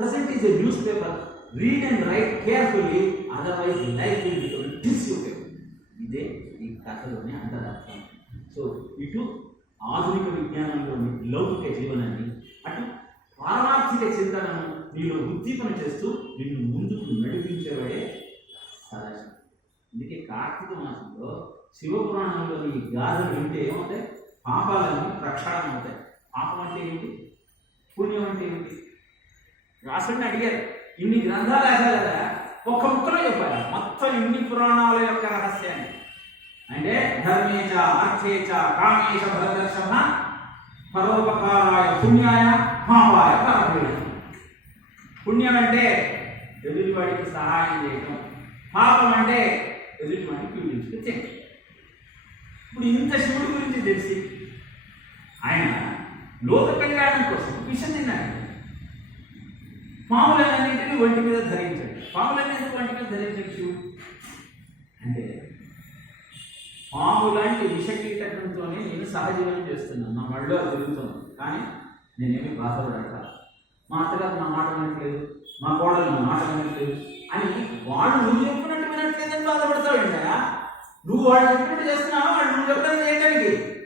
Present is a newspaper. Read and write carefully, otherwise life will become disreputable. ఇదే ఈ కథలోని అంతరార్థం. So ఇటు ఆధునిక విజ్ఞానంలోని లౌకిక జీవనాన్ని అటు పారమార్థిక చింతనను నీలో ఉద్దీపన చేస్తూ నిన్ను ముందుకు నడిపించేవాడే సదాశివం. అందుకే కార్తీక మాసంలో శివపురాణంలోని ఈ గాథలు వింటే ఏమవుతాయి? పాపాలన్నీ ప్రక్షాళన అవుతాయి పాపం అంటే ఏంటి పుణ్యం అంటే ఏంటి వ్యాసుడిని అడిగారు ఇన్ని గ్రంథాలు రాశారు కదా ఒక్క ముక్కలో చెప్పాలి. మొత్తం ఇన్ని పురాణాల యొక్క రహస్యాన్ని. అంటే ధర్మేచ అర్థేచ కామేశ భరదర్శన పరోపకారాయ పుణ్యాయ పాపాయ పరపీడ పుణ్యం అంటే ఎదుటివాడికి సహాయం చేయటం. పాపం అంటే ఎదుటివాడిని పీడించుకు చేయటం ఇప్పుడు ఇంత శివుడి గురించి తెలిసి ఆయన లోక కళ్యాణం కోసం విషం పాములన్నింటినీ ఒంటి మీద ధరించండి. పాములన్నింటినీ ఒంటి మీద ధరించచ్చు అంటే పాము లాంటి విషకీటకంతోనే నేను సహజీవనం చేస్తున్నాను. నా మళ్ళీ అది తిరుగుతుంది. కానీ నేనేమి బాధపడట మా అత్తగారు నా మాట వినట్లేదు. మా కోడలు నా మాట వినట్లేదు. అని వాళ్ళు నువ్వు చెప్పినట్టు వినట్లేదని బాధపడతావు నువ్వు వాళ్ళు చెప్పినట్టు చేస్తున్నావు? వాళ్ళు నువ్వు చెప్పలేదు చేయడానికి